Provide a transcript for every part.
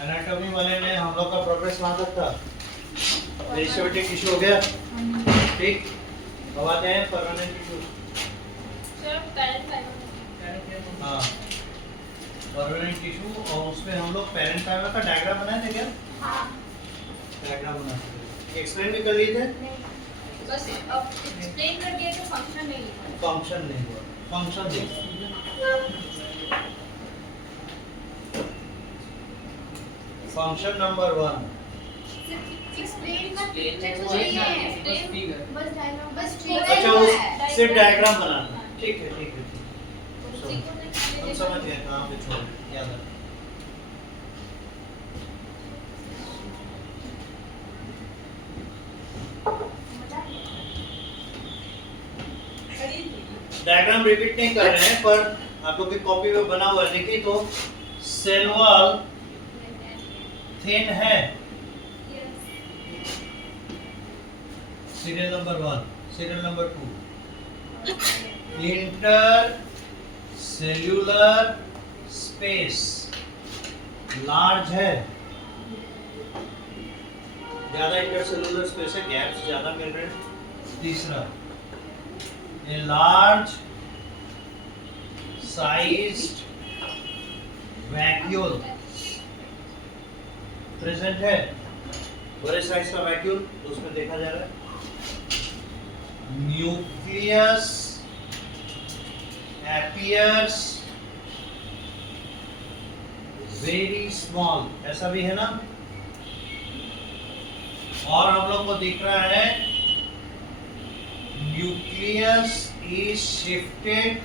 Anatomy वाले में हम लोग का प्रोग्रेस वहां तक था, रेस्टोरेटिव टिश्यू हो गया, ठीक। अब आते हैं परमानेंट टिश्यू। हाँ, परमानेंट टिश्यू, और उसमें हम लोग पेरेंट फाइबर का डायग्राम बनाए थे क्या? हाँ, डायग्राम बनाए थे, एक्सप्लेन भी कर लिए थे। बस अब एक्सप्लेन कर दिया तो फंक्शन नहीं हुआ। फंक्शन नहीं हुआ, फंक्शन देखो। फंक्शन नंबर 1, एक्सप्लेन का पिक्चर तो चाहिए, बस डायग्राम, बस अच्छा उस सिर्फ डायग्राम बनाना, ठीक है ठीक है ठीक है, हम समझ गए कहाँ पे छोड़, याद है। डायग्राम रिपीट नहीं कर रहे हैं, पर आप लोग की कॉपी में बना हुआ है, देखिए तो सेल वॉल थिन है, serial number 1, serial number 2, inter cellular space large है, ज्यादा इंटरसेल्यूलर स्पेस है, गैप्स ज्यादा मिल रहे हैं। तीसरा, a large sized vacuole present है, बड़े साइज का वैक्यूल तो उसमें देखा जा रहा है। न्यूक्लियस appears very small, ऐसा भी है ना, और हम लोग को दिख रहा है nucleus is shifted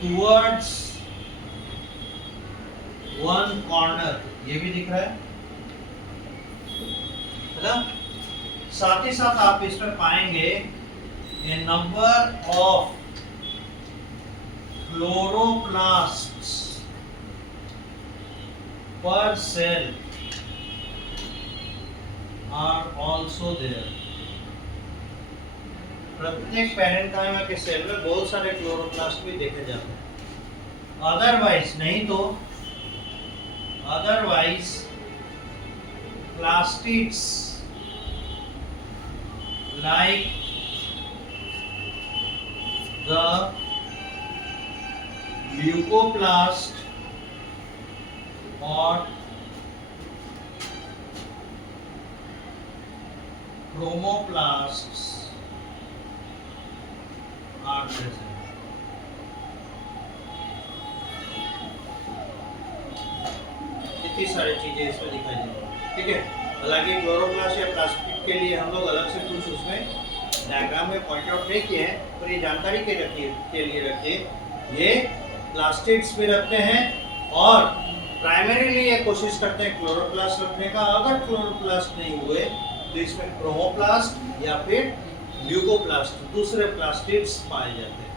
towards one corner, ये भी दिख रहा है ना। साथ ही साथ आप इसमें पाएंगे a number of chloroplasts per cell are also there। प्रत्येक पैरेन्काइमा के सेल में बहुत सारे क्लोरोप्लास्ट भी देखे जाते हैं। अदरवाइज नहीं तो otherwise plastids like the leucoplast or chromoplasts are present। इतनी सारी चीजें इसमें दिखाई देंगी, ठीक है। हालांकि क्लोरोप्लास्ट या प्लास्टिक के लिए हम लोग अलग से कुछ उसमें डायग्राम में पॉइंट आउट नहीं किए हैं, पर ये जानकारी के लिए रखिए, ये प्लास्टिड्स भी रखते हैं और प्राइमरीली ये कोशिश करते हैं क्लोरोप्लास्ट रखने का। अगर क्लोरोप्लास्ट नहीं हुए तो इसमें क्रोमोप्लास्ट या फिर ल्यूकोप्लास्ट दूसरे प्लास्टिड्स पाए जाते हैं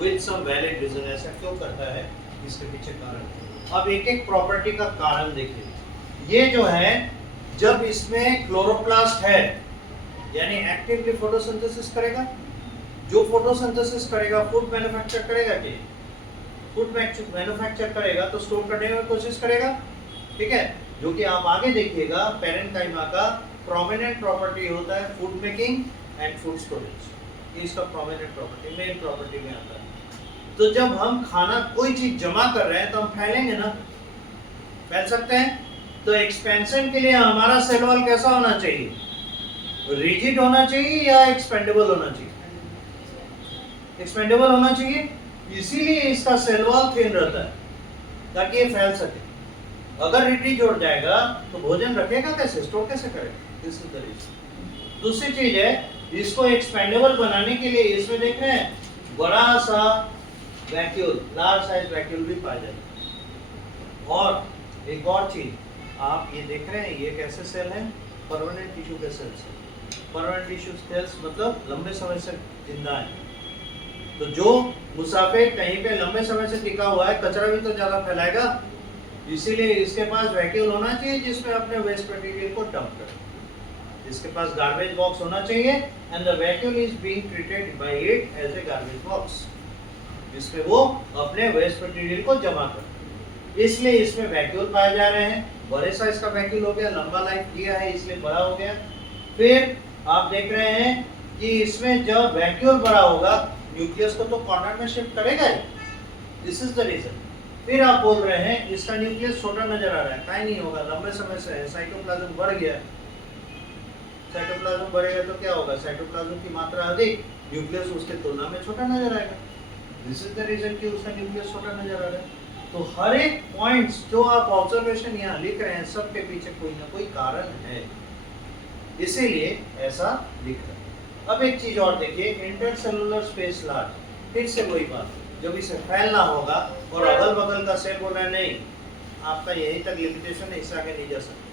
विद सम वैलिड रीजन। ऐसा क्यों करता है, इसके पीछे कारण। अब एक एक प्रॉपर्टी का कारण देखिए। ये जो है, जब इसमें क्लोरोप्लास्ट है यानी एक्टिवली फोटोसिंथेसिस करेगा, जो फोटोसिंथेसिस करेगा फूड मैन्युफैक्चर करेगा, कि फूड मैन्युफैक्चर करेगा तो स्टोर करने की कोशिश करेगा, ठीक है। जो कि आप आगे देखिएगा पैरेन्काइमा का प्रोमिनेंट प्रॉपर्टी होता है food making and food storage, इसका प्रोमिनेंट प्रॉपर्टी मेन प्रॉपर्टी में आता है। तो जब हम खाना कोई चीज जमा कर रहे हैं तो हम फैलेंगे ना, फैल सकते हैं। तो एक्सपेंशन के लिए हमारा सेल वॉल कैसा होना चाहिए, रिजिड होना चाहिए या एक्सपेंडेबल होना चाहिए? एक्सपेंडेबल होना चाहिए, इसीलिए इसका सेल वॉल थिन रहता है ताकि ये फैल सके। अगर रिजिड हो जाएगा तो भोजन रखेगा कैसे, स्टोर कैसे करेगा, इस तरीके से। दूसरी चीज है, इसको एक्सपेंडेबल बनाने के लिए इसमें देख रहे हैं बड़ा सा वैक्यूल, लार्ज साइज वैक्यूल भी पाया जाता है। और एक और चीज आप ये देख रहे हैं, ये कैसे सेल है, परमानेंट टिश्यू के सेल्स है। परमानेंट टिश्यू सेल्स मतलब लंबे समय से जिंदा है। तो जो मुसाफिर कहीं पे लंबे समय से टिका हुआ है, कचरा भी तो ज्यादा फैलाएगा, इसीलिए इसके पास वैक्यूल होना चाहिए जिसमें अपने वेस्ट मटेरियल को डंप करे। इसके पास गार्बेज बॉक्स होना चाहिए and the vacuole is being treated by it as a garbage box, जिसमें वो अपने वेस्ट मटेरियल को जमा कर। इसलिए इसमें वैक्यूल पाए जा रहे हैं, बड़े साइज का वैक्यूल हो गया, लंबा लाइफ दिया है इसलिए बड़ा हो गया। फिर आप देख रहे हैं कि इसमें जब वैक्यूल बड़ा होगा न्यूक्लियस को तो कॉर्नर में शिफ्ट करेगा ही, दिस इज द रीजन। फिर आप बोल रहे हैं इसका न्यूक्लियस छोटा नजर आ रहा है, काहे नहीं होगा, लंबे समय से है, साइटोप्लाज्म बढ़ गया। साइटोप्लाज्म बढ़ेगा तो क्या होगा, साइटोप्लाज्म की मात्रा अधिक, न्यूक्लियस उसके तुलना में छोटा नजर आएगा। दिस इज द रीजन कि उसका न्यूक्लियस छोटा नजर आ रहा है। तो हर एक पॉइंट्स जो आप ऑब्जर्वेशन यहाँ लिख रहे हैं सब के पीछे कोई ना कोई कारण है, इसीलिए ऐसा लिख रहे हैं। अब एक चीज और देखिए, इंटरसेलुलर स्पेस लार्ज, फिर से वही बात, जब इसे फैलना होगा और अगल बगल का सेल बोल रहा है नहीं आपका यहीं तक लिमिटेशन है, इससे आगे नहीं जा सकते,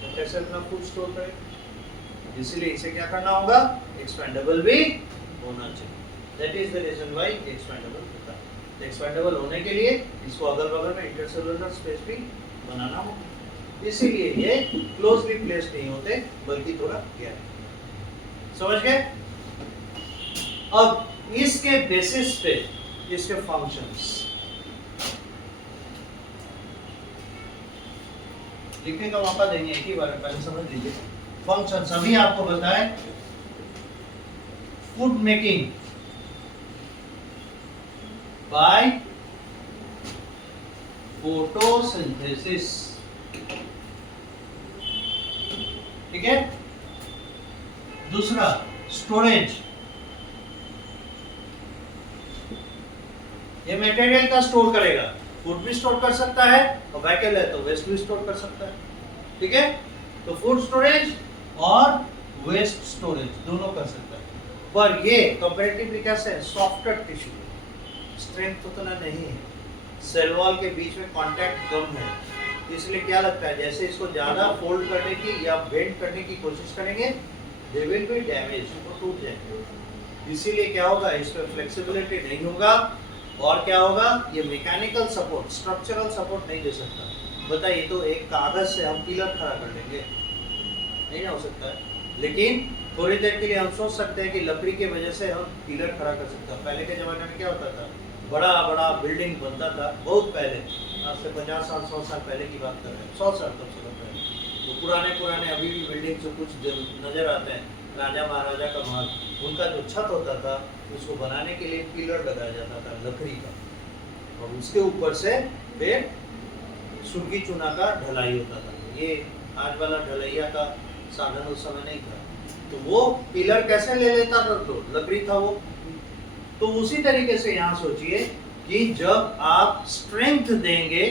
तो कैसे अपना फूड स्टोर करें, इसीलिए इसे क्या करना होगा, एक्सपेंडेबल भी होना चाहिए। That is the reason why expendable होता है। तो एक्सपेंडेबल होने के लिए इसको अगल बगल में इंटरसेलुलर स्पेस भी बनाना होगा, इसीलिए ये क्लोजली प्लेस्ड नहीं होते बल्कि थोड़ा गैप। समझ गए? अब इसके बेसिस पे इसके फंक्शंस लिखने का मौका देंगे एक ही बार, पहले समझ लीजिए। फंक्शंस अभी आपको बताएं, फूड मेकिंग बाय फोटोसिंथेसिस, ठीक है। दूसरा स्टोरेज, ये मटेरियल का स्टोर करेगा, फूड भी स्टोर कर सकता है और वैक्यूल है तो वेस्ट भी स्टोर कर सकता है, ठीक है। तो फूड स्टोरेज और वेस्ट स्टोरेज दोनों कर सकता है, पर ये कंपैरेटिवली कैसे है, सॉफ्टर टिश्यू, स्ट्रेंथ उतना नहीं है, सेल वॉल के बीच में कांटेक्ट कम है, इसलिए क्या लगता है जैसे इसको ज्यादा फोल्ड करने की या बेंड करने की कोशिश करेंगे दे विल बी डैमेज, वो टूट जाएंगे। इसीलिए क्या होगा, इसमें फ्लेक्सिबिलिटी नहीं होगा और क्या होगा, ये मैकेनिकल सपोर्ट, स्ट्रक्चरल सपोर्ट नहीं दे सकता। बताइए तो एक कागज से हम पिलर खड़ा कर लेंगे, नहीं हो सकता है, लेकिन थोड़ी देर के लिए हम सोच सकते हैं कि लकड़ी के वजह से हम पिलर खड़ा कर सकते हैं। पहले के ज़माने में क्या होता था, बड़ा बड़ा बिल्डिंग बनता था, बहुत पहले, आज से 50 साल 100 साल पहले की बात कर रहे हैं, 100 साल तक से पहले, तो पुराने अभी भी बिल्डिंग से कुछ नज़र आते हैं, राजा महाराजा का महल, उनका जो छत होता था उसको बनाने के लिए पिलर लगाया जाता था लकड़ी का, और उसके ऊपर से फिर सुर्गी चूना का ढलाई होता था। ये आज वाला ढलैया का साधन उस समय नहीं था, तो वो पिलर कैसे ले लेता था, तो लकड़ी था वो। तो उसी तरीके से यहाँ सोचिए कि जब आप स्ट्रेंथ देंगे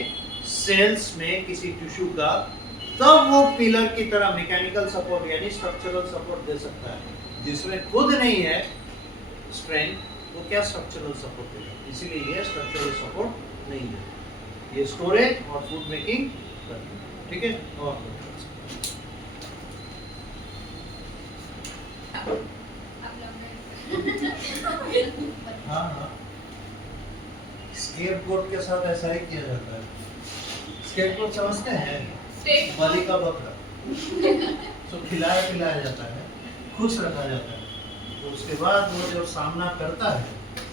सेल्स में किसी टिश्यू का, तब वो पिलर की तरह मैकेनिकल सपोर्ट यानी स्ट्रक्चरल सपोर्ट दे सकता है। जिसमें खुद नहीं है स्ट्रेंथ, वो क्या स्ट्रक्चरल सपोर्ट देगा, इसीलिए ये स्ट्रक्चरल सपोर्ट नहीं है। ये स्टोरेज और फूड मेकिंग, ठीक है। और हाँ, स्केपगोट के साथ ऐसा ही किया जाता है। स्केपगोट समझते हैं, बलि का बकरा, तो खिलाया पिलाया जाता है, खुश रखा जाता है, तो उसके बाद वो जब सामना करता है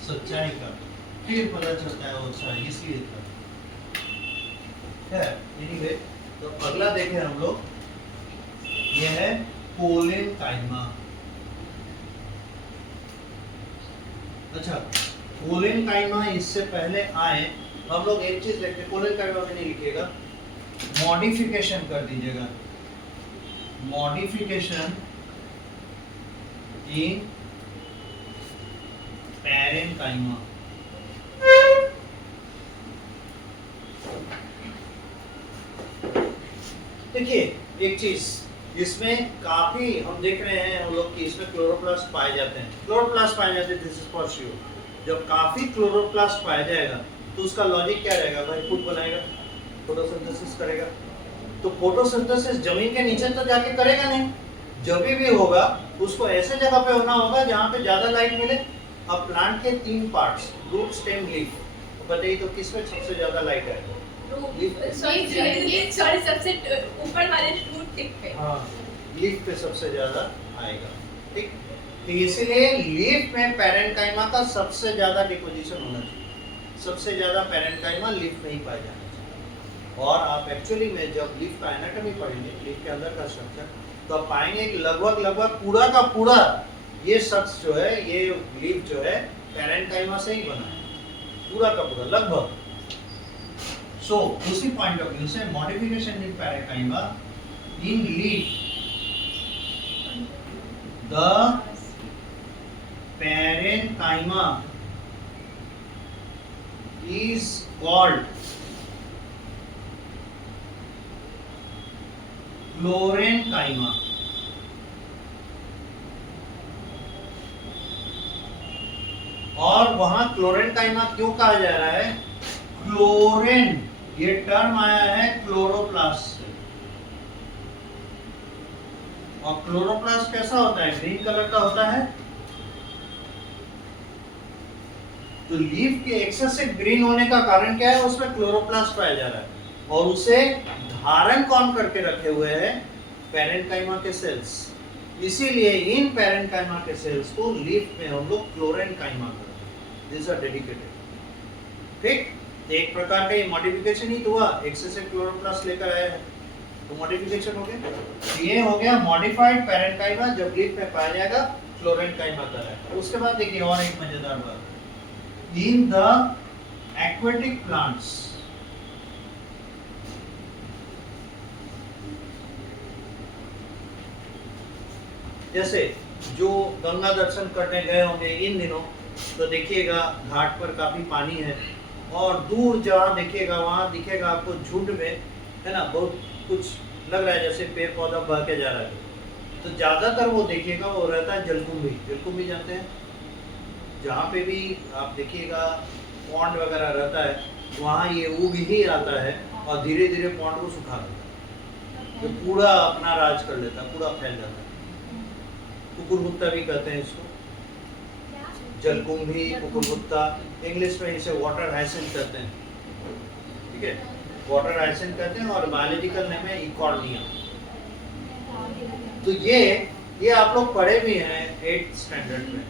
सच्चाई का, फिर पता चलता है वो अच्छा इसलिए था। एनीवे, तो अगला देखें हम लोग, ये है कोलेनकाइमा। अच्छा, कोलेनकाइमा इससे पहले आए, हम लोग एक चीज देखते हैं, कोलेनकाइमा में नहीं लिखिएगा, मॉडिफिकेशन कर दीजिएगा, मॉडिफिकेशन इन पैरेन्काइमा। देखिए एक चीज, इसमें काफी हम देख रहे हैं हम लोग कि इसमें क्लोरोप्लास्ट पाए जाते हैं, क्लोरोप्लास्ट पाए जाते हैं, दिस इज फॉर श्योर। जब काफी क्लोरोप्लास्ट पाया जाएगा तो उसका लॉजिक क्या रहेगा भाई, फूड बनाएगा, फोटोसिंथेसिस करेगा। तो फोटोसिंथेसिस जमीन के नीचे तो जाके करेगा नहीं, जब भी होगा उसको ऐसे जगह पे होना होगा जहाँ पे ज्यादा लाइट मिले। अब प्लांट के 3 पार्ट्स, रूट, स्टेम, लीफ, बताइए तो किसमें सबसे ज्यादा लाइट आएगा? सॉरी सबसे ऊपर वाले रूट टिप पे। हाँ, लीफ पे सबसे ज्यादा आएगा। ठीक, तो इसलिए लीफ में पैरेन्काइमा का सबसे ज्यादा डिपोजिशन होना चाहिए। सबसे ज्यादा पैरेन्काइमा लीफ में ही पाया जाना चाहिए। और आप एक्चुअली में जब लीफ का एनाटॉमी पढ़ेंगे, लीफ के अंदर का स्ट्रक्चर, तो आप पाएंगे कि लगभग पूरा का पूरा ये शख्स जो है, ये लीफ जो है पैरेन्काइमा से ही बना है, पूरा का पूरा लगभग। सो उसी पॉइंट ऑफ व्यू से modification in parenchyma in leaf, the parenchyma is called क्लोरेन्काइमा। और वहां क्लोरेन्काइमा क्यों कहा जा रहा है? क्लोरेन ये टर्म आया है क्लोरोप्लास्ट से। और क्लोरोप्लास्ट कैसा होता है? ग्रीन कलर का होता है। तो लीफ के एक्सेसिव ग्रीन होने का कारण क्या है? उसमें क्लोरोप्लास्ट पाया जा रहा है और उसे धारण कौन करके रखे हुए हैं? पैरेन्काइमा के सेल्स। इसीलिए इन पैरेन्काइमा के सेल्स को लीफ में हम लोग क्लोरेन्काइमा करते हैं। This are dedicated. ठीक, तो एक प्रकार का ये मॉडिफिकेशन ही तो हुआ, एक्सेसिव क्लोरोप्लास्ट लेकर आया है तो मॉडिफिकेशन हो गया। ये हो गया मॉडिफाइड पैरेन्काइमा, जब लीफ में पाया जाएगा क्लोरेन्काइमा कहलाएगा। उसके बाद देखिए और एक मजेदार बात, in the aquatic plants, जैसे जो गंगा दर्शन करने गए होंगे इन दिनों, तो देखिएगा घाट पर काफी पानी है और दूर जहाँ देखिएगा वहाँ दिखेगा आपको झुंड में, है ना, बहुत कुछ लग रहा है जैसे पेड़ पौधा बह के जा रहा है। तो ज्यादातर वो देखिएगा वो रहता है जलकुंभी। जलकुंभी जानते हैं? जहाँ पे भी आप देखिएगा पॉन्ड वगैरह रहता है वहाँ ये उग ही आता है और धीरे धीरे पॉन्ड को सुखा देता है, तो पूरा अपना राज कर लेता है, पूरा फैल जाता है। कुकुरमुत्ता भी कहते हैं इसको, जलकुंभी, कुकुरमुत्ता। इंग्लिश में इसे वाटर हाइसिंथ कहते हैं। ठीक है, वाटर हाइसिंथ कहते हैं और बायोलॉजिकल नेम है इकॉर्निया। तो ये आप लोग पढ़े भी हैं 8th स्टैंडर्ड में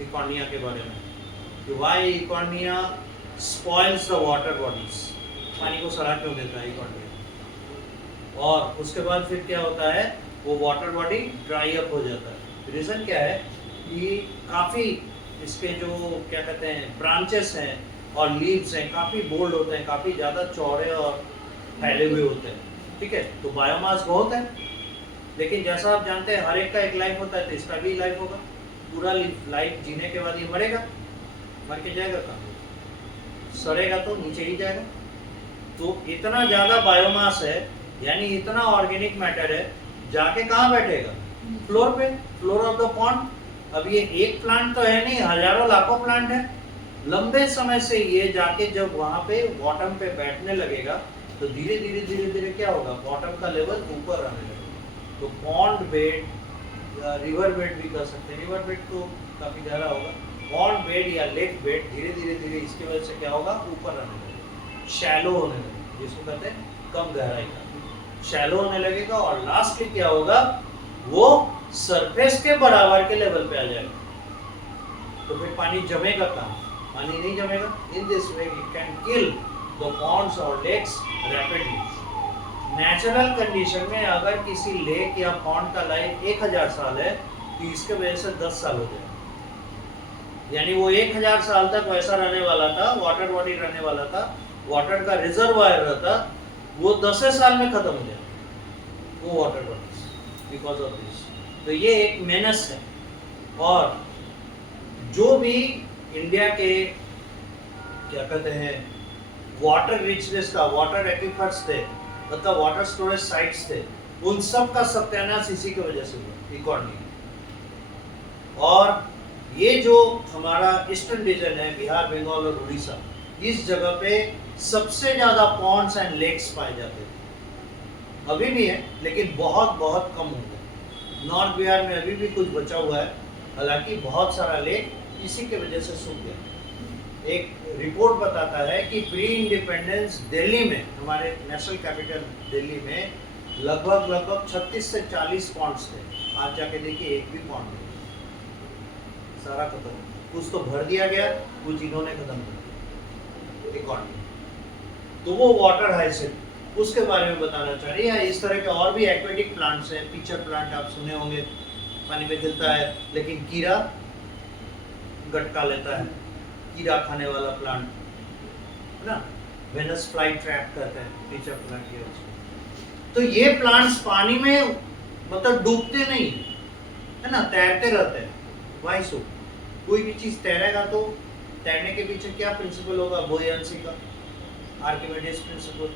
इकॉर्निया के बारे में, कि why Eichhornia spoils the water bodies, पानी को सड़ा क्यों देता है इकॉर्निया। और उसके बाद फिर क्या होता है, वो वाटर बॉडी ड्राई अप हो जाता है। रीज़न क्या है कि काफ़ी इसके जो क्या कहते हैं ब्रांचेस हैं और लीव्स हैं काफ़ी बोल्ड होते हैं, काफ़ी ज़्यादा चौड़े और फैले हुए होते हैं। ठीक है, तो बायोमास बहुत है, लेकिन जैसा आप जानते हैं हर एक का एक लाइफ होता है, तो इसका भी लाइफ होगा। पूरा लाइफ जीने के बाद ये मरेगा, मर के जाएगा कहाँ? सड़ेगा तो नीचे ही जाएगा। तो इतना ज़्यादा बायोमास है, यानी इतना ऑर्गेनिक मैटर है, जाके कहाँ बैठेगा? फ्लोर पे, फ्लोर ऑफ द पॉन्ड। अब ये एक प्लांट तो है नहीं, हजारों लाखों प्लांट है। लंबे समय से ये जाके जब वहाँ पे बॉटम पे बैठने लगेगा तो धीरे धीरे क्या होगा? बॉटम का लेवल ऊपर आने लगेगा। तो पॉन्ड बेड, रिवर बेड भी कर सकते हैं, रिवर बेड तो काफ़ी गहरा होगा, पॉन्ड बेड या लेक बेड धीरे धीरे इसकी वजह से क्या होगा? ऊपर आने लगेगा, शैलो होने लगेगा, जिसको कहते हैं कम गहराई का, शैलो होने लगेगा। और लास्टली क्या होगा? वो सरफेस के बराबर के लेवल पे आ जाएगा। तो फिर पानी जमेगा कहाँ? पानी नहीं जमेगा। In this way it can kill the ponds और लेक्स रैपिडली। नेचुरल कंडीशन में अगर किसी लेक या पॉन्ड का लाइफ 1000 साल है तो इसके वजह से 10 साल हो जाए, यानी वो 1000 साल तक वैसा रहने वाला था, वाटर बॉडी रहने वाला था, वाटर का रिजर्वायर रहता, वो 10 साल में खत्म हो जाए वो water bodies, because of this. तो ये एक मेनस है। और जो भी इंडिया के क्या कहते हैं वाटर रिचनेस का, वाटर एक्विफर्स थे, मतलब वाटर स्टोरेज साइट्स थे, उन सब का सत्यानाश इसी की वजह से हुआ, इकॉर्निया। और ये जो हमारा ईस्टर्न रीजन है, बिहार, बंगाल और उड़ीसा, इस जगह पे सबसे ज्यादा पॉन्ड्स एंड लेक्स पाए जाते थे। अभी भी है लेकिन बहुत बहुत कम हो गए। नॉर्थ बिहार में अभी भी कुछ बचा हुआ है, हालांकि बहुत सारा लेक इसी के वजह से सूख गया। एक रिपोर्ट बताता है कि प्री इंडिपेंडेंस दिल्ली में, हमारे नेशनल कैपिटल दिल्ली में लगभग 36 से 40 पॉन्ड्स थे। आज जाके देखिए एक भी पॉन्ड नहीं, सारा खत्म। कुछ तो भर दिया गया, कुछ इन्होंने खत्म कर दिया रिकॉर्ड। तो वो वाटर हाइसिंथ, उसके बारे में बताना चाह रही है। इस तरह के और भी एक्वेटिक प्लांट्स हैं। पीचर प्लांट आप सुने होंगे, पानी में खिलता है लेकिन कीड़ा गटका लेता है, कीड़ा खाने वाला प्लांट है ना, वेनस फ्लाई ट्रैप करते हैं पीचर प्लांट के उसको। तो ये प्लांट्स पानी में मतलब डूबते नहीं है ना, तैरते रहते हैं। वाई सो? कोई भी चीज तैरेगा तो तैरने के पीछे क्या प्रिंसिपल होगा? बुयांसी का, आर्किमिडीज प्रिंसिपल।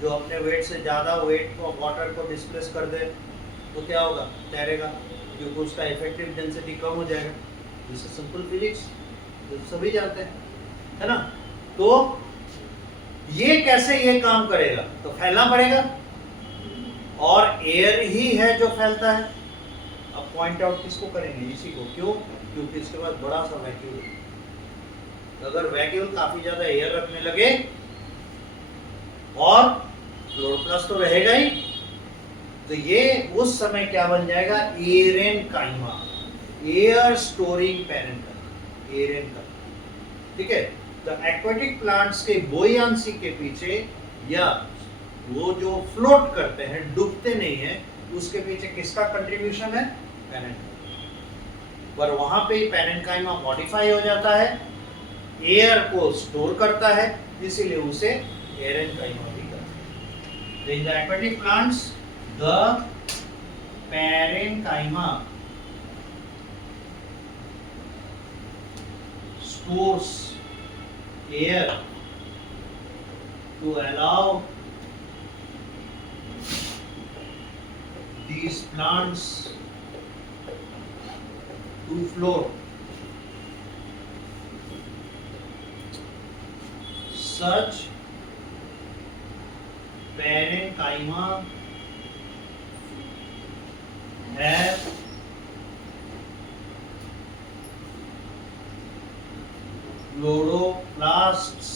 जो अपने वेट से ज़्यादा वेट को, वाटर को डिस्प्लेस कर दे तो क्या होगा? तैरेगा, क्योंकि उसका इफेक्टिव डेंसिटी कम हो जाएगा। दिस इज सिंपल फिजिक्स, जो सभी जानते हैं, है ना। तो ये कैसे ये काम करेगा? तो फैलना पड़ेगा, और एयर ही है जो फैलता है। अब पॉइंट आउट किसको करेंगे? इसी को। क्यों? क्योंकि इसके बाद बड़ा सा वैक्यूल है। अगर वैक्यूल काफी ज्यादा एयर रखने लगे और क्लोरोप्लास्ट तो रहेगा ही, तो ये उस समय क्या बन जाएगा? Aerenchyma, air storing parental, aerenchyma. ठीक है। तो एक्वेटिक प्लांट्स के बुयांसी के पीछे, या वो जो फ्लोट करते हैं, डूबते नहीं है, उसके पीछे किसका कंट्रीब्यूशन है? पैरेंटल। पर वहां पे पैरेंकाइमा मॉडिफाई हो जाता है, एयर को स्टोर करता है, इसीलिए उसे एरेनकाइमा भी कहते हैं। In the aquatic plants the parenchyma stores air to allow these plants to float. Such parenchyma have chloroplasts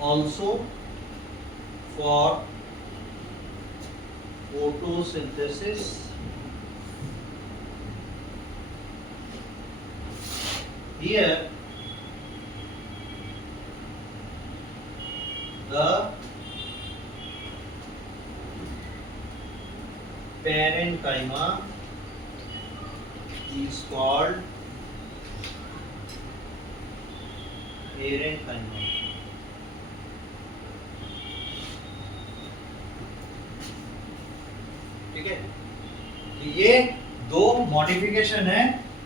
also for photosynthesis. Here the parenchyma is called aerenchyma. ठीक है। तो ये दो मॉडिफिकेशन है,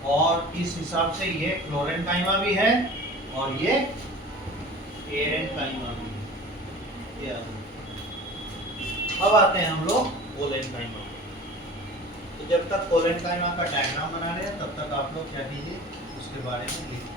और इस हिसाब से ये क्लोरेनकाइमा भी है और ये एरेनकाइमा भी है। अब आते हैं हम लोग कोलेनकाइमा। तो जब तक कोलेनकाइमा का डायग्राम बना रहे हैं, तब तक आप लोग क्या कीजिए, उसके बारे में लिखिए।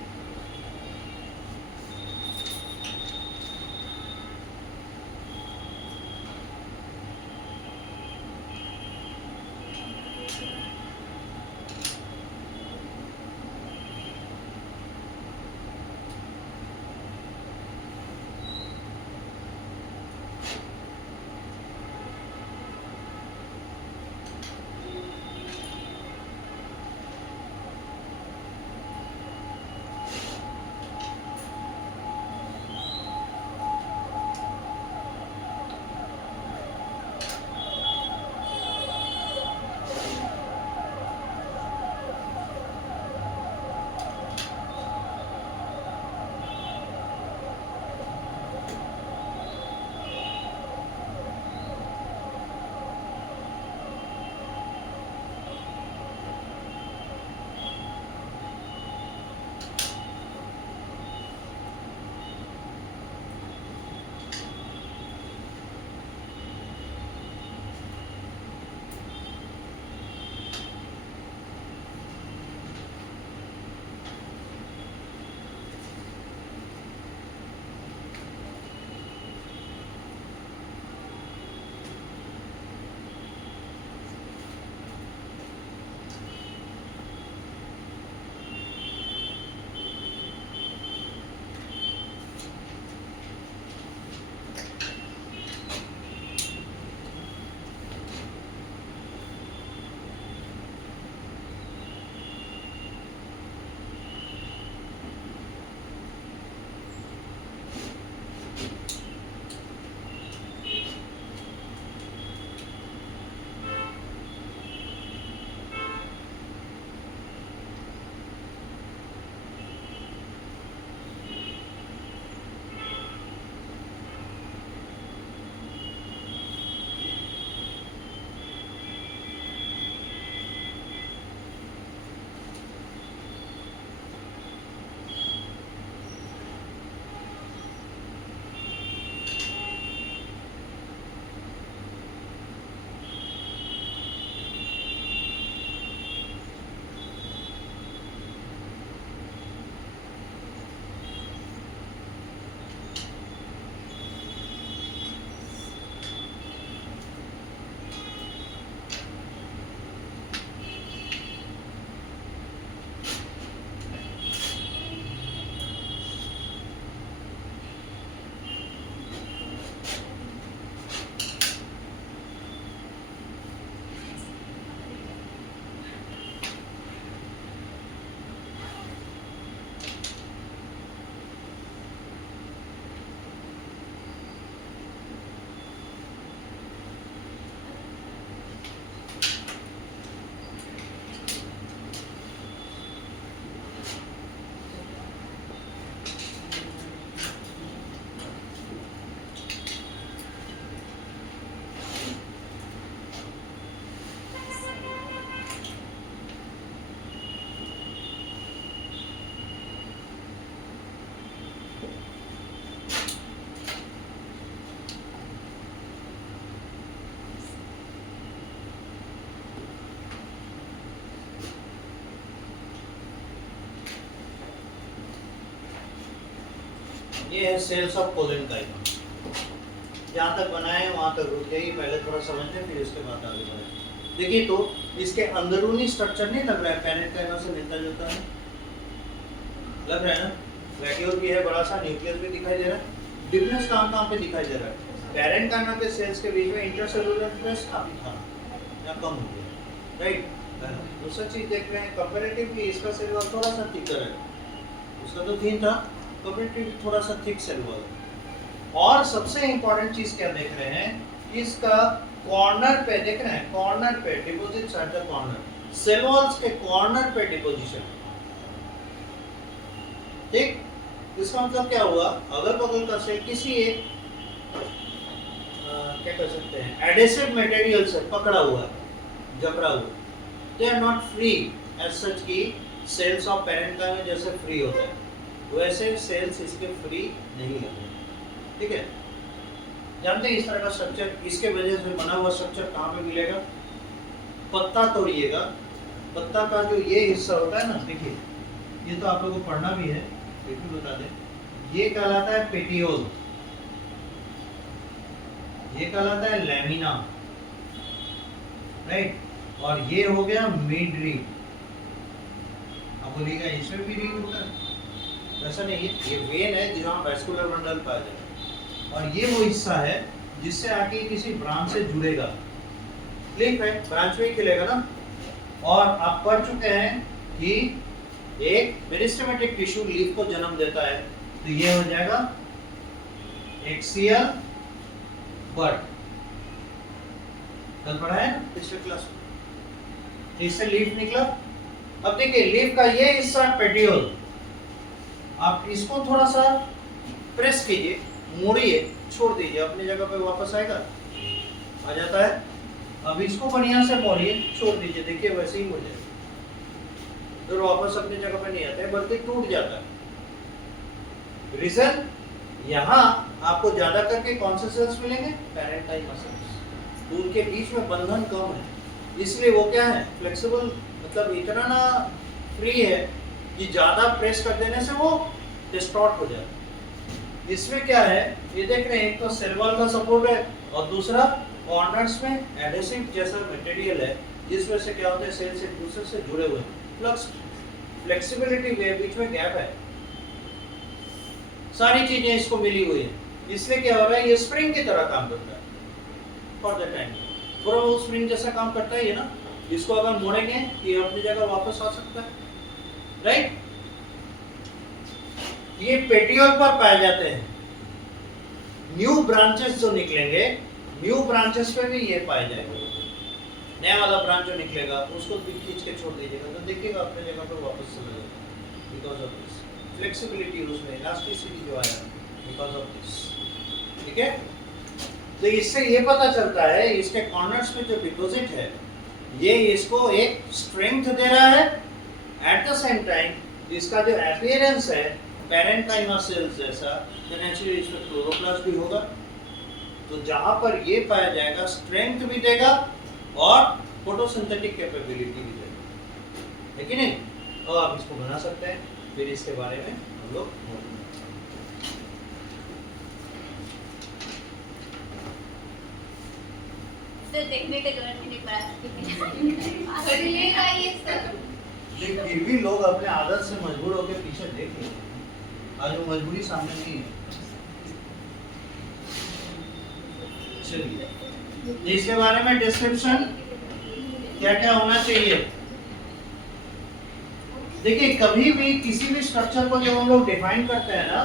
ये है सेल्स ऑफ कोलेनकाइमा। जहाँ तक बनाए वहाँ तक रुक गई, पहले थोड़ा समझते हैं फिर उसके बाद आगे बढ़े। देखिए तो इसके अंदरूनी स्ट्रक्चर नहीं लग रहा है पैरेंकाइमा से मिलता जुलता है, लग रहा है ना? वैक्यूल भी है बड़ा सा, न्यूक्लियस भी दिखाई दे रहा है। डिफरेंस कहाँ पे दिखाई दे रहा है? पैरेंकाइमा के सेल्स के बीच में इंटरसेलुलर स्पेस काफी था या कम हो गया, राइट? दूसरा चीज देख रहे हैं कंपैरेटिवली इसका सेल वॉल थोड़ा सा थिकर है, उसका तो थिन था, कंपैरेटिवली थोड़ा सा थिक सेल वॉल। और सबसे इंपॉर्टेंट चीज क्या देख रहे हैं, इसका कॉर्नर पे देख रहे हैं, कॉर्नर पे deposits at the corner, cell walls के कॉर्नर पे डिपोजिशन। ठीक, इसका मतलब क्या हुआ, अगल बगल का सेल किसी एक क्या कर सकते हैं एडेसिव मटेरियल से पकड़ा हुआ है, जकड़ा हुआ, they are not free as such की सेल्स ऑफ पैरेंकाइमा जैसे फ्री होता है वैसे सेल्स इसके फ्री नहीं होते। ठीक है, जानते हैं इस तरह का स्ट्रक्चर, इसके वजह से बना हुआ स्ट्रक्चर कहाँ पे मिलेगा? पत्ता तोड़िएगा, पत्ता का जो ये हिस्सा होता है ना, देखिए ये तो आप लोगों को पढ़ना भी है, ये भी बता दें, ये कहलाता है पेटियोल, ये कहलाता है लैमिना, राइट? और ये हो गया मिड रीड। आप बोलिएगा इसमें भी रीड होता है, ऐसा नहीं है, ये वेन है जहाँ वैस्कुलर बंडल पाया जाता है, और ये वो हिस्सा है जिससे आके किसी ब्रांच से जुड़ेगा। लीफ है, ब्रांच में ही खिलेगा ना। और आप पढ़ चुके हैं कि एक मेरिस्टेमेटिक टिश्यू लीफ को जन्म देता है, तो ये हो जाएगा एक्सियल बड। कल पढ़ा है ना पिछले क्लास में, इससे लीफ निकला। अब देखिए लीफ का ये हिस्सा पेटियोल, आप इसको थोड़ा सा प्रेस कीजिए, मोड़िए, छोड़ दीजिए, अपनी जगह पे वापस आएगा, आ जाता है। अब इसको बढ़िया से मोड़िए, छोड़ दीजिए, देखिए वैसे ही मुड़ जाएगा, तो वापस अपनी जगह पे नहीं आता है बल्कि टूट जाता है। रीजन, यहाँ आपको ज्यादा करके कौन से सेल्स मिलेंगे? Parenchyma cells. उनके बीच में बंधन कम है, इसलिए वो क्या है, फ्लेक्सिबल, मतलब इतना ना फ्री है कि ज्यादा प्रेस कर देने से वो डिस्टॉर्ट हो जाता है। इसमें क्या है, ये देख रहे हैं, एक तो सेल वॉल का सपोर्ट है और दूसरा कॉर्नर्स में एडेसिव जैसा मटेरियल है, जिस वजह से क्या होता है, सेल से दूसरे से जुड़े हुए हैं, प्लस फ्लेक्सिबिलिटी के बीच में गैप है, सारी चीजें इसको मिली हुई है, इसलिए क्या हो रहा है, ये स्प्रिंग की तरह काम करता है फॉर द टाइम, थोड़ा वो स्प्रिंग जैसा काम करता है ये ना। इसको अगर मोड़ेंगे ये अपनी जगह वापस आ सकता है, राइट? ये पेटियोल पर पाए जाते हैं। न्यू ब्रांचेस जो निकलेंगे, न्यू ब्रांचेस पे भी ये पाए जाएंगे। नया वाला ब्रांच जो निकलेगा उसको भी खींच के छोड़ दीजिएगा, तो देखिएगा अपने जगह पर वापस चला जाएगा, बिकॉज ऑफ दिस फ्लेक्सिबिलिटी, उसमें इलास्टिसिटी जो आया बिकॉज ऑफ दिस। ठीक है, तो इससे ये पता चलता है इसके कॉर्नर्स में जो डिपॉजिट है ये इसको एक स्ट्रेंथ दे रहा है, एट द सेम टाइम इसका जो अपीयरेंस है पैरेंकाइमा सेल्स जैसा, तो नेचुरली इसमें क्लोरोप्लास्ट भी होगा, तो जहां पर ये पाया जाएगा स्ट्रेंथ भी देगा और फोटोसिंथेटिक कैपेबिलिटी भी देगा, है कि नहीं? तो आप इसको बना सकते हैं, फिर इसके बारे में हम लोग देखने का जरूरत नहीं पड़ा फिर भी लोग अपने आदत से मजबूर होकर पीछे देख लेते हैं, आज वो मजबूरी सामने नहीं है। चलिए इसके बारे में डिस्क्रिप्शन क्या क्या होना चाहिए। देखिए कभी भी किसी भी स्ट्रक्चर को जब हम लोग डिफाइन करते हैं ना,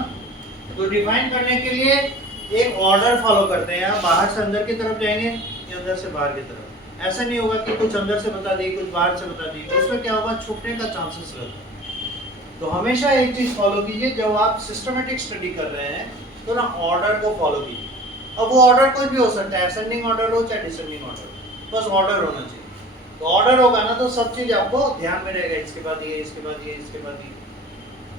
तो डिफाइन करने के लिए एक ऑर्डर फॉलो करते हैं, या बाहर से अंदर की तरफ जाएंगे या अंदर से बाहर की तरफ। ऐसा नहीं होगा कि कुछ अंदर से बता दी कुछ बाहर से बता दी, तो उसमें क्या होगा, छूटने का चांसेस रहता है। तो हमेशा एक चीज फॉलो कीजिए, जब आप सिस्टमेटिक स्टडी कर रहे हैं तो ना ऑर्डर को फॉलो कीजिए। अब वो ऑर्डर कुछ भी हो सकता है, असेंडिंग ऑर्डर हो चाहे डिसेंडिंग ऑर्डर, बस ऑर्डर होना चाहिए। तो ऑर्डर होगा ना तो सब चीज आपको ध्यान में रहेगा, इसके बाद ये, इसके बाद ये, इसके बाद ये।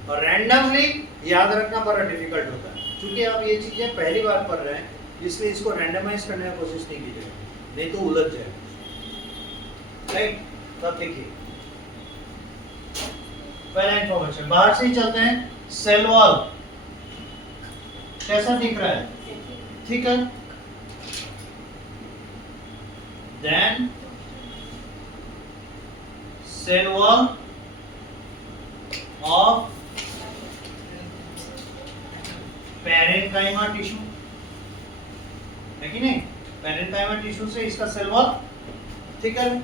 और रैंडमली याद रखना बड़ा डिफिकल्ट होता है, क्योंकि आप ये चीजें पहली बार पढ़ रहे हैं, इसलिए इसको रैंडमाइज करने की कोशिश नहीं कीजिएगा, नहीं तो उलझ जाएगा, राइट? तब देखिए पहला इंफॉर्मेशन बाहर से ही चलते हैं। सेल वॉल, कैसा दिख रहा है? Thicker. Than cell wall of parenchyma tissue, है कि नहीं? पैरेन्काइमा टिश्यू से इसका cell wall thicker.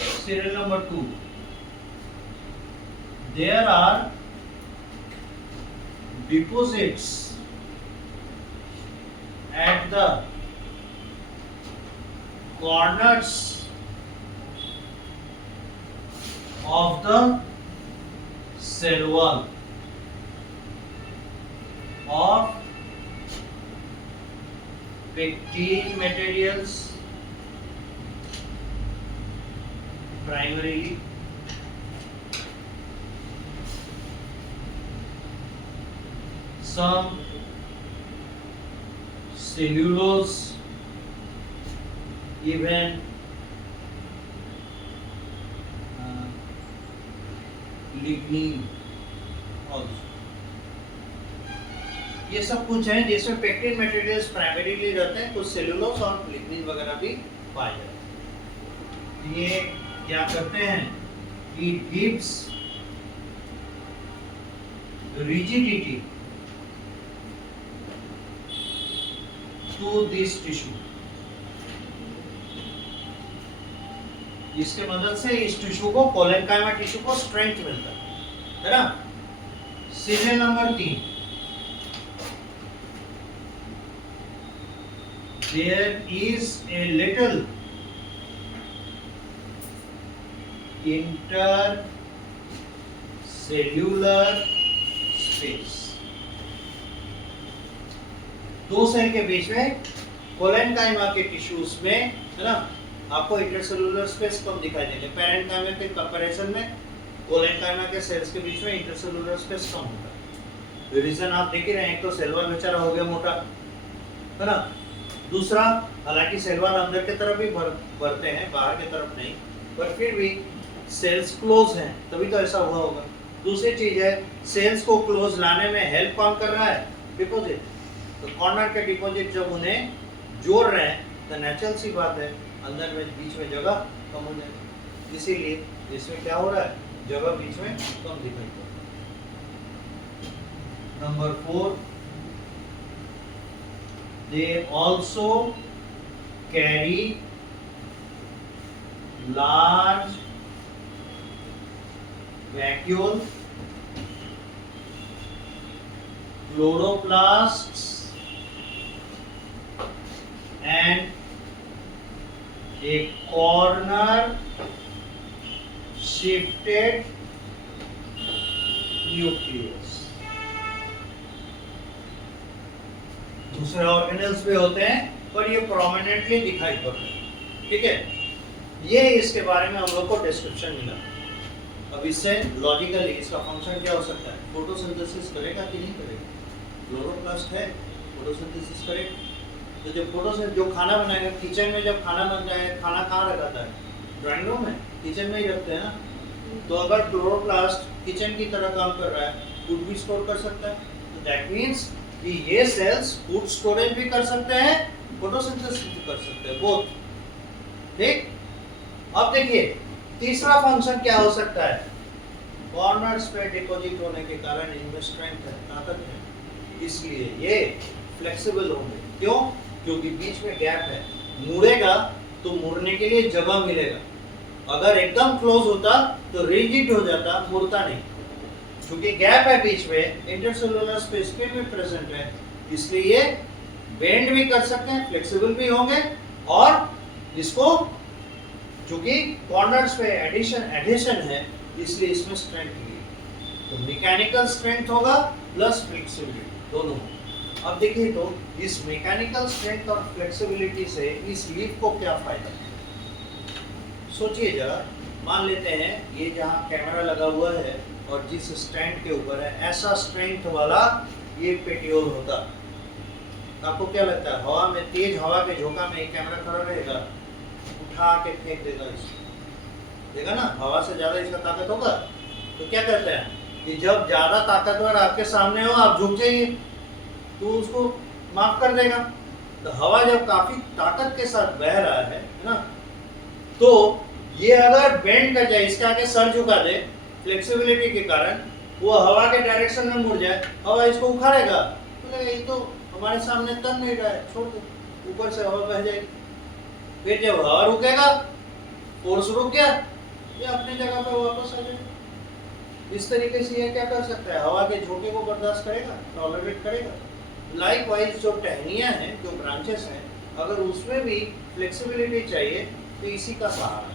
Serial number 2, there are deposits at the corners of the cell wall of pectin materials, primarily some cellulose, even lignin also. ये सब कुछ है जिसमें पेक्टिन मटेरियल्स प्राइमरीली रहते हैं, कुछ सेलुलोज और लिग्निन वगैरह भी पाए जाते हैं। ये क्या करते हैं? It gives rigidity to this tissue. इसके मदद से इस टिश्यू को, कोलेनकाइमा टिश्यू को स्ट्रेंथ मिलता है ना? Serial number 3, there is a little intercellular space. दो सेल के बीच में कोलेनकाइमा के टिश्यूज में, है ना, आपको इंटरसेलुलर स्पेस कम दिखाई देंगे। पैरेन्काइमा के कंपैरिजन में कोलेनकाइमा के सेल्स के बीच में इंटरसेलुलर स्पेस कम होता है। रीजन आप देख ही रहे हैं, तो सेल वॉल बेचारा हो गया मोटा, है ना? दूसरा, हालांकि सेल वॉल अंदर की तरफ भी भरते हैं, बाहर की तरफ नहीं, पर फिर भी सेल्स क्लोज हैं, तभी तो ऐसा हुआ होगा। दूसरी चीज है, सेल्स को क्लोज लाने में हेल्प कौन कर रहा है? डिपॉजिट। तो कॉर्नर के डिपॉजिट जब उन्हें जोड़ रहे हैं तो नेचुरल सी बात है, अंदर में बीच में जगह कम हो जाएगी, इसीलिए इसमें क्या हो रहा है? जगह बीच में कम दिखाई पड़ रही है। Number 4, they also carry large vacuole, chloroplasts and a corner shifted nucleus. दूसरे ऑर्गेनल्स भी होते हैं, पर ये प्रोमिनेंटली दिखाई पड़ रहे हैं, ठीक है? ये इसके बारे में हम लोग को डिस्क्रिप्शन मिला। अब इससे लॉजिकली इसका फंक्शन क्या हो सकता है? फोटोसिंथेसिस करेगा कि नहीं करेगा? क्लोरोप्लास्ट है, फोटोसिंथेसिस करेगा। तो जो खाना बनाएगा, किचन में जब खाना बन जाए, खाना कहाँ रखाता है? ड्राइंग रूम में, किचन में ही रखते हैं ना। तो अगर क्लोरोप्लास्ट किचन की तरह काम कर रहा है, फूड भी स्टोर कर सकता है, तो दैट मीन्स कि ये सेल्स फूड स्टोरेज भी कर सकते हैं, फोटोसिंथेसिस भी कर सकते हैं, बोथ। ठीक? अब देखिए तीसरा फंक्शन क्या हो सकता है? कॉर्नर्स पे डिपॉजिट होने के कारण इनमें स्ट्रेंथ है, ताकत है, इसलिए ये फ्लेक्सिबल होंगे। क्यों? क्योंकि बीच में गैप है, मुड़ेगा तो मुड़ने के लिए जगह मिलेगा। अगर एकदम क्लोज होता तो रिजिड हो जाता, मुड़ता नहीं। क्योंकि गैप है बीच में, इंटरसेलुलर स्पेस में प्रेजेंट है, इसलिए ये बेंड भी कर सकते हैं, फ्लेक्सिबल भी होंगे, और इसको चूंकि कॉर्नर्स पे एडिशन है, इसलिए इसमें स्ट्रेंथ भी है। तो मैकेनिकल स्ट्रेंथ होगा प्लस फ्लेक्सिबिलिटी दोनों। अब देखिए तो इस मैकेनिकल स्ट्रेंथ और फ्लेक्सिबिलिटी से इस लीफ को क्या फायदा? सोचिए जरा, मान लेते हैं ये जहाँ कैमरा लगा हुआ है और जिस स्टैंड के ऊपर है, ऐसा स्ट्रेंथ वाला ये पेटियोल होता, आपको क्या लगता है? हवा में, तेज हवा के झोंका में ये कैमरा खड़ा रहेगा, उठा के फेंक देगा इसको, देखा ना? हवा से ज्यादा इसका ताकत होगा। तो क्या करते हैं कि जब ज्यादा ताकतवर आपके सामने हो, आप झुक जाइए, तो उसको माफ कर देगा। तो हवा जब काफी ताकत के साथ बह रहा है ना, तो ये अगर बेंड कर जाए, इसके आगे सर झुका दे फ्लेक्सिबिलिटी के कारण, वो हवा के डायरेक्शन में मुड़ जाए, हवा इसको उखाड़ेगा, तो ये तो हमारे सामने तन नहीं रहा है, छोड़ दो, ऊपर से हवा बह जाएगी। फिर जब हवा रुकेगा, फोर्स रुक गया, ये अपनी जगह पे वापस आ जाएगा। इस तरीके से ये क्या कर सकता है, हवा के झोंके को बर्दाश्त करेगा, टॉलरेट करेगा। लाइकवाइज जो टहनियाँ हैं, जो ब्रांचेस हैं, अगर उसमें भी फ्लेक्सिबिलिटी चाहिए तो इसी का सहारा है।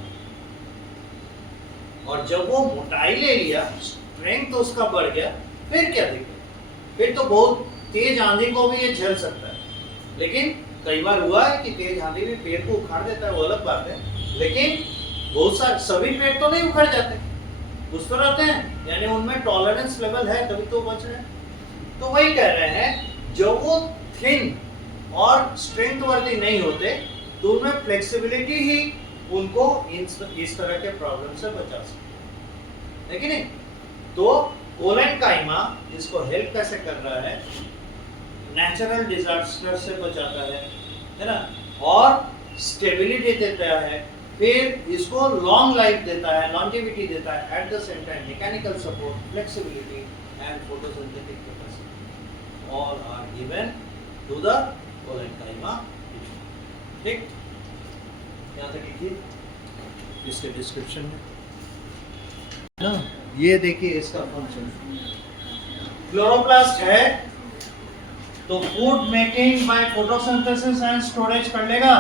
और जब वो मोटाई ले लिया, स्ट्रेंथ उसका बढ़ गया, फिर क्या दिक्कत, फिर तो बहुत तेज आंधी को भी ये झेल सकता है। लेकिन कई बार हुआ है कि तेज आंधी भी पेड़ को उखाड़ देता है, वो अलग बात है, लेकिन बहुत सारे सभी पेड़ तो नहीं उखड़ जाते, कुछ तो रहते हैं, यानी उनमें टॉलरेंस लेवल है, तभी तो बच रहे हैं। तो वही कह रहे हैं, जब वो थिन और स्ट्रेंथ वर्दी नहीं होते, तो उनमें फ्लेक्सिबिलिटी ही उनको इस तरह के प्रॉब्लम से बचा सकते है कि नहीं। तो कोलेनकाइमा इसको हेल्प कैसे कर रहा है, नेचुरल डिजास्टर से बचाता है ना, और स्टेबिलिटी देता है, फिर इसको लॉन्ग लाइफ देता है, लॉन्जेविटी देता है, at the same time mechanical support, flexibility and photosynthetic capacity all are given to the collenchyma. ठीक, यहाँ तक लिखिए इसके डिस्क्रिप्शन में ना, ये देखिए इसका फंक्शन। क्लोरोप्लास्ट है तो food making by photosynthesis and storage कर लेगा,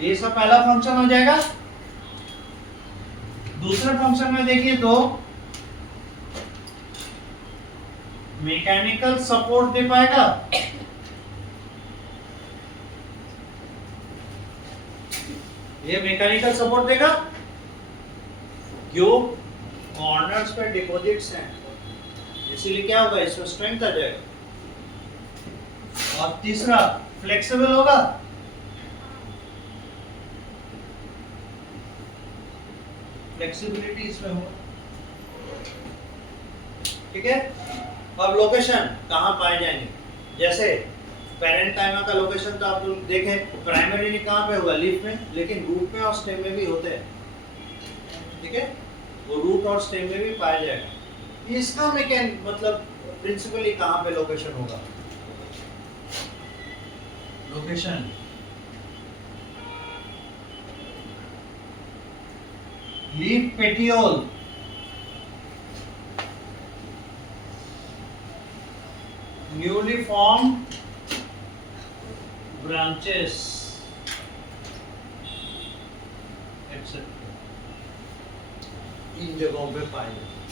ये सब पहला फंक्शन हो जाएगा। दूसरे फंक्शन में देखिए तो मैकेनिकल सपोर्ट दे पाएगा, ये मैकेनिकल सपोर्ट देगा, क्यों, कॉर्नर्स पे डिपॉजिट्स हैं, इसीलिए क्या होगा, इसमें स्ट्रेंथ आ जाएगा। और तीसरा फ्लेक्सिबल होगा, फ्लेक्सिबिलिटी इसमें होगा। ठीक है, अब लोकेशन कहाँ पाए जाएंगे, जैसे पेरेंकाइमा का लोकेशन तो आप लोग देखें, प्राइमरी कहाँ पे होगा, लीफ में, लेकिन रूट में और स्टेम में भी होते हैं। ठीक है, वो रूट और स्टेम में भी पाया जाएगा। इसका मतलब प्रिंसिपली कहाँ पे लोकेशन होगा, location leaf petiole, newly formed branches etc. इन जगहों पे पाए जाते हैं।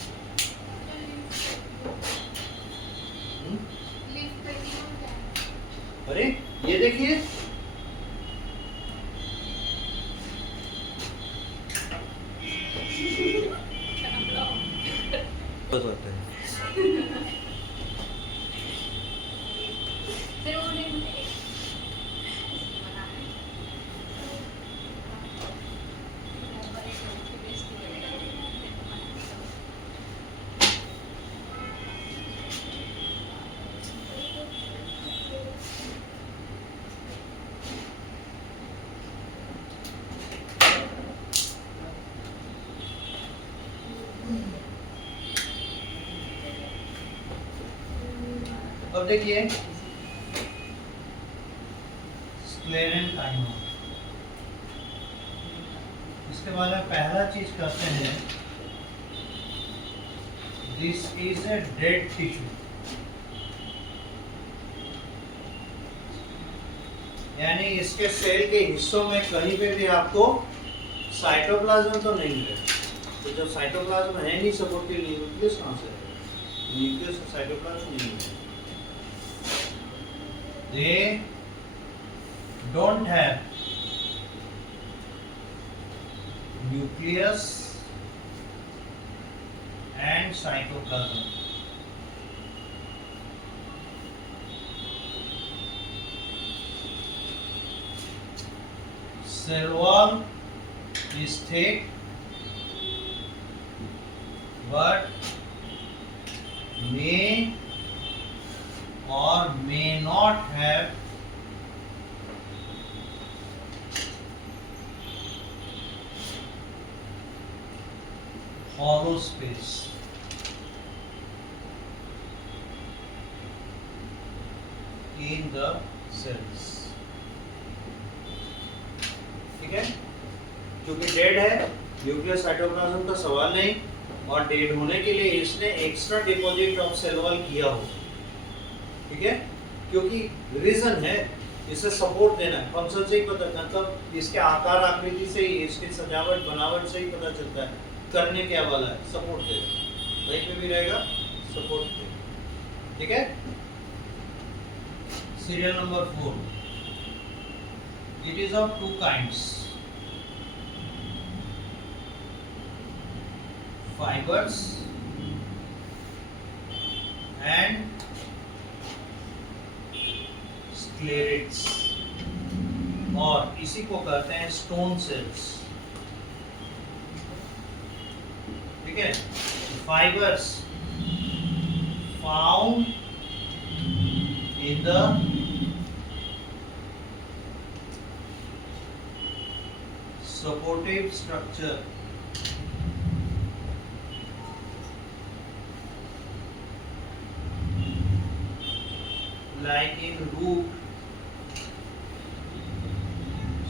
अरे ये देखिए, अब देखिए स्क्लेरेनकाइमा, इसके बाद में पहला चीज करते हैं, this is a dead tissue, यानी इसके सेल के हिस्सों में कहीं पे भी आपको साइटोप्लाज्म तो नहीं है, तो जब साइटोप्लाज्म है नहीं सपोर्टिव, न्यूक्लियस कहाँ से है, न्यूक्लियस और साइटोप्लाज्म नहीं है, they don't have nucleus and cytoplasm. Cell wall is thick but may or may not have hollow space in the cells. ठीक है, क्योंकि डेड है, न्यूक्लियस साइटोप्लाज्म का सवाल नहीं, और डेड होने के लिए इसने extra deposit of cell wall किया हो, ठीक है, क्योंकि रीजन है इसे सपोर्ट देना है। फंक्शन से ही पता, मतलब इसके आकार आकृति से ही, इसकी सजावट बनावट से ही पता चलता है करने क्या वाला है, सपोर्ट देगा, वहीं पे भी रहेगा सपोर्ट देगा, ठीक है। Serial number 4, it is of 2 kinds, fibres and sclereids, और इसी को कहते हैं स्टोन सेल्स, ठीक है। Fibres found in the supportive structure like in root,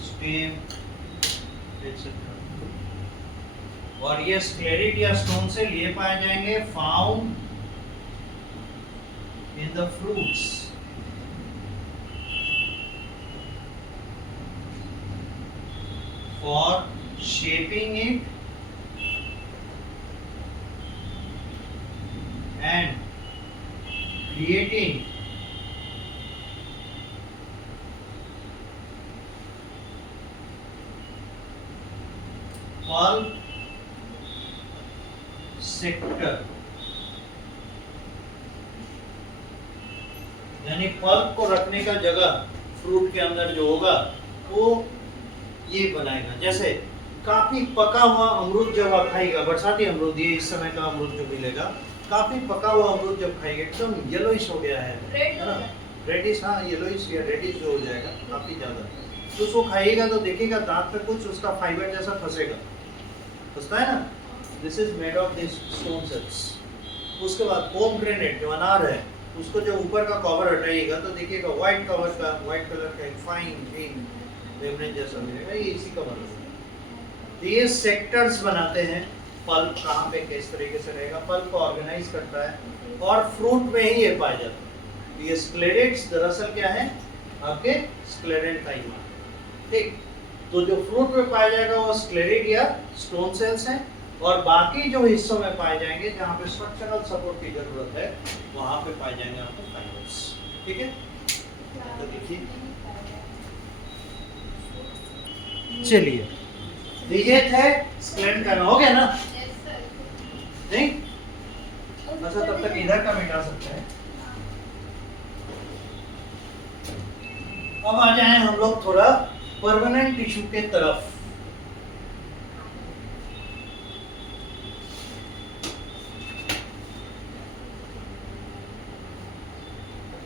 stem, etc. और ये स्क्लेरेट या स्टोन सेल ये पाए जाएंगे found in the fruits, for shaping it and creating pulp sector, यानी पल्प को रखने का जगह फ्रूट के अंदर जो होगा वो ये बनाएगा। जैसे काफी पका हुआ अमरूद जब आप खाएगा, बरसाती अमरूद, ये इस समय का अमरूद जो मिलेगा, काफी पका हुआ अमरूद जब खाएगा एकदम येलोइश हो गया है ना, रेडिश, हाँ येलोइश या रेडिश जो हो जाएगा काफी ज्यादा, तो उसको खाइएगा तो देखिएगा दांत पे कुछ उसका फाइबर जैसा फंसेगा, फंसता है ना, this is made of this stone cells. उसके बाद पोमग्रेनेट जो अनार है, उसको जो ऊपर का कवर हटाइएगा तो देखिएगा व्हाइट कवर का, व्हाइट कलर का एक फाइन ग्रीन मेम्ब्रेन जैसा मिलेगा, ये इसी का बना है। ये सेक्टर्स बनाते हैं, पल्प कहाँ पे किस तरीके से रहेगा, पल्प को ऑर्गेनाइज करता है, और फ्रूट में ही ये पाया जाता है। ये स्क्लेरेट्स दरअसल क्या है, आपके स्क्लेरेंट का ही मान, ठीक। तो जो फ्रूट में पाया जाएगा वो स्क्लेरेट या स्टोन सेल्स हैं, और बाकी जो हिस्सों में पाए जाएंगे जहाँ पे स्ट्रक्चरल सपोर्ट की जरूरत है वहाँ पे पाए जाएंगे आपको फाइबर्स, ठीक है। तो देखिए, चलिए ये थे स्क्लेरेंट का, हो गया ना, नहीं अच्छा, तब तक इधर का मिटा सकते हैं। अब आ जाए हम लोग थोड़ा परमानेंट टिश्यू के तरफ।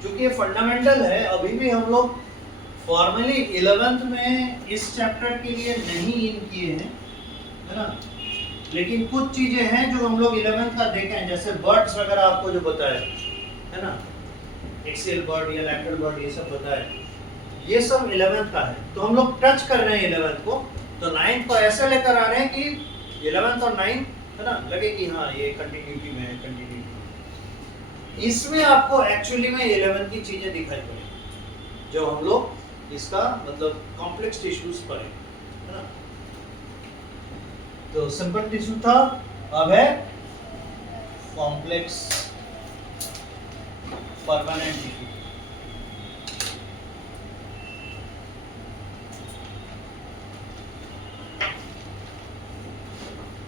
क्योंकि ये फंडामेंटल है, अभी भी हम लोग फॉर्मली 11th में इस चैप्टर के लिए नहीं इन किए हैं, है ना, लेकिन कुछ चीजें हैं जो हम लोग 11th का देखे हैं, जैसे बर्ड्स वगैरह आपको जो बताया है ना, एक्सियल बर्ड या लैटरल बर्ड, ये सब बताया, ये सब 11th का है, तो हम लोग टच कर रहे हैं 11th को, तो 9th को ऐसे लेकर आ रहे हैं कि 11th और 9th है ना, लगे कि हाँ ये कंटिन्यूटी में है, कंटिन्यूटी। इसमें आपको एक्चुअली में 11th की चीजें दिखाई पड़ेंगी जो हम लोग इसका मतलब कॉम्प्लेक्स टिश्यूज पढ़े, है ना। तो सिंपल टिश्यू था, अब है complex permanent tissue.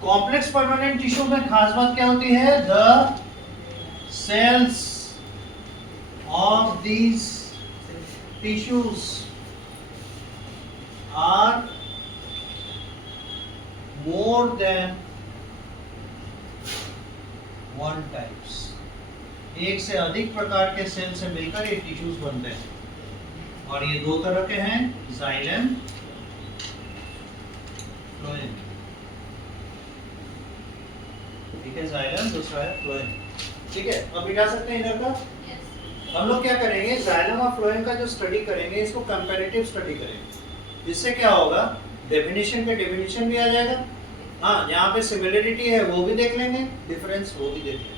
Complex permanent tissue में खास बात क्या होती है, the cells of these tissues are more than one types, एक से अधिक प्रकार के सेल से मिलकर ये टिश्यूज बनते हैं। और ये दो तरह के हैं, जाइलम, फ्लोएम। ठीक है, जाइलम, दूसरा है फ्लोएम। ठीक है, अब मिटा सकते हैं इधर का। हम लोग क्या करेंगे, जाइलम और फ्लोएम का जो स्टडी करेंगे, इसको कंपैरेटिव स्टडी करेंगे। इससे क्या होगा, डेफिनेशन पे डेफिनेशन भी आ जाएगा। हाँ, यहाँ पे सिमिलरिटी है वो भी देख लेंगे, डिफरेंस वो भी देख लेंगे।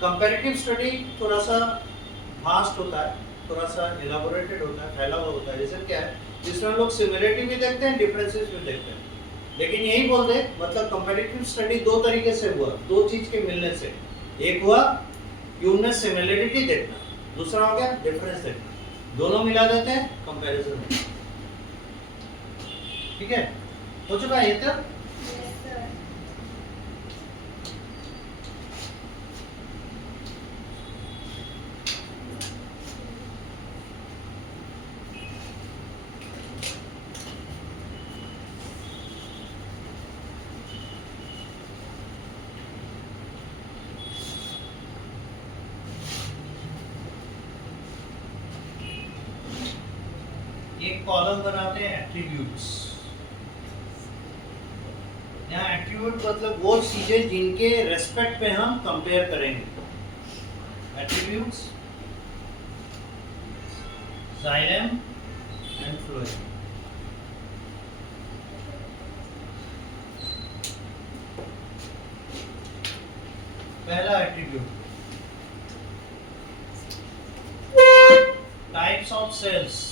कंपैरेटिव स्टडी थोड़ा सा वास्ट होता है, थोड़ा सा एलाबोरेटेड होता है, फैला हुआ होता है। जैसे क्या है, जिसमें हम लोग सिमिलरिटी भी देखते हैं, डिफरेंसेस भी देखते हैं। लेकिन यही बोल दे, मतलब कंपैरेटिव स्टडी दो तरीके से हुआ, दो चीज के मिलने से। एक हुआ यूनिक सिमिलरिटी देखना, दूसरा हो गया डिफरेंस देखना। दोनों मिला देते हैं, कंपैरिजन। ठीक है, हो चुका है ये तक। एक कॉलम बनाते हैं एट्रीब्यूट्स। यहाँ एट्रीब्यूट मतलब वो चीजें जिनके रेस्पेक्ट पे हम कंपेयर करेंगे। Attributes, xylem and phloem. पहला attribute, types of cells.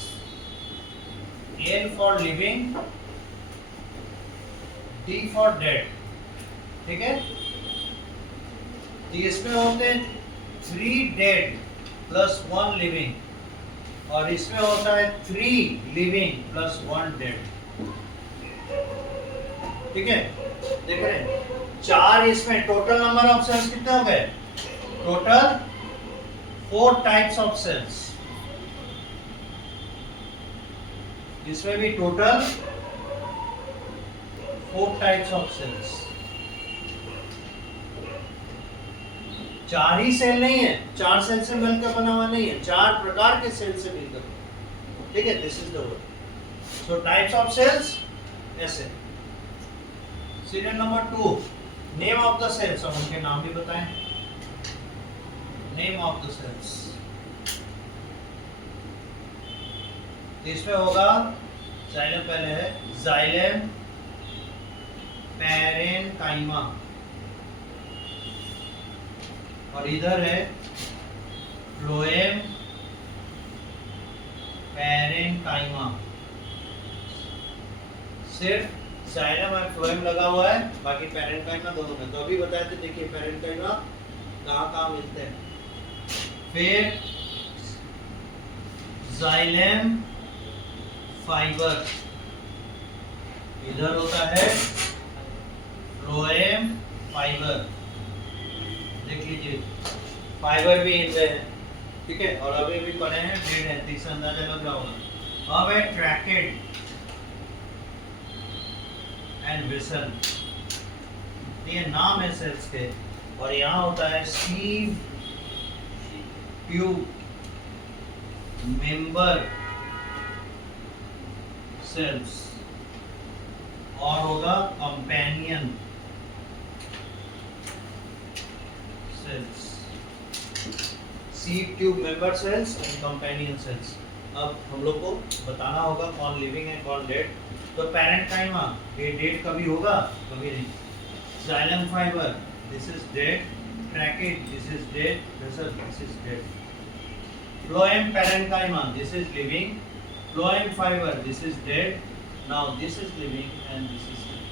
L for living, D for dead। ठीक है, तो इसमें होते हैं 3 dead plus 1 living, और इसमें होता है 3 living plus 1 dead। ठीक है, देख रहे हैं, 4 इसमें टोटल नंबर ऑफ सेल्स कितने हो गए, टोटल 4 टाइप्स ऑफ सेल्स। इसमें भी टोटल 4 टाइप्स ऑफ सेल्स। 4 ही सेल नहीं है, 4 सेल से मिलकर बना हुआ नहीं है, 4 प्रकार के सेल से मिलकर। ठीक है, this is the word. So types of cells ऐसे। Serial number 2, name of the cells. अब उनके नाम भी बताएं। नेम ऑफ द सेल्स, इसमें होगा जाइलम पहले है, जाइलम पैरेन्काइमा, और इधर है फ्लोएम पैरेन्काइमा। सिर्फ जाइलम और फ्लोएम लगा हुआ है, बाकी पैरेन्काइमा दोनों में। तो अभी बताए थे, देखिए पैरेन्काइमा कहाँ मिलते हैं। फिर जाइलम फाइबर, इधर होता है फ्लोएम फाइबर। देख लीजिए, फाइबर भी इधर है। ठीक है, और अभी भी पड़े हैं, डेड है, तो इससे अंदाजा लग रहा होगा। अब है ट्रैकेड एंड विसल, ये नाम है सेल्स के। और यहाँ होता है सीव ट्यूब मेंबर सेल्स, और होगा companion cells. Sieve tube member cells and companion cells. अब हम लोग को बताना होगा कौन लिविंग है कौन डेड। तो पैरेन्काइमा, ये डेड कभी होगा, कभी नहीं। Xylem fibre, this is dead. Tracheid, this is dead. Vessel, this is dead. Phloem parenchyma, this is living. Phloem fiber, this is dead. Now this is living and this is dead.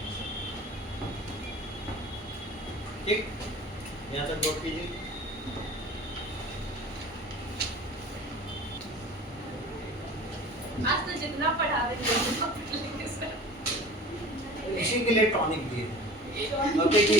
ठीक, यहाँ तक note कीजिए। आज तो जितना पढ़ा रहे थे इसी के लिए टॉनिक दिए। ओके जी।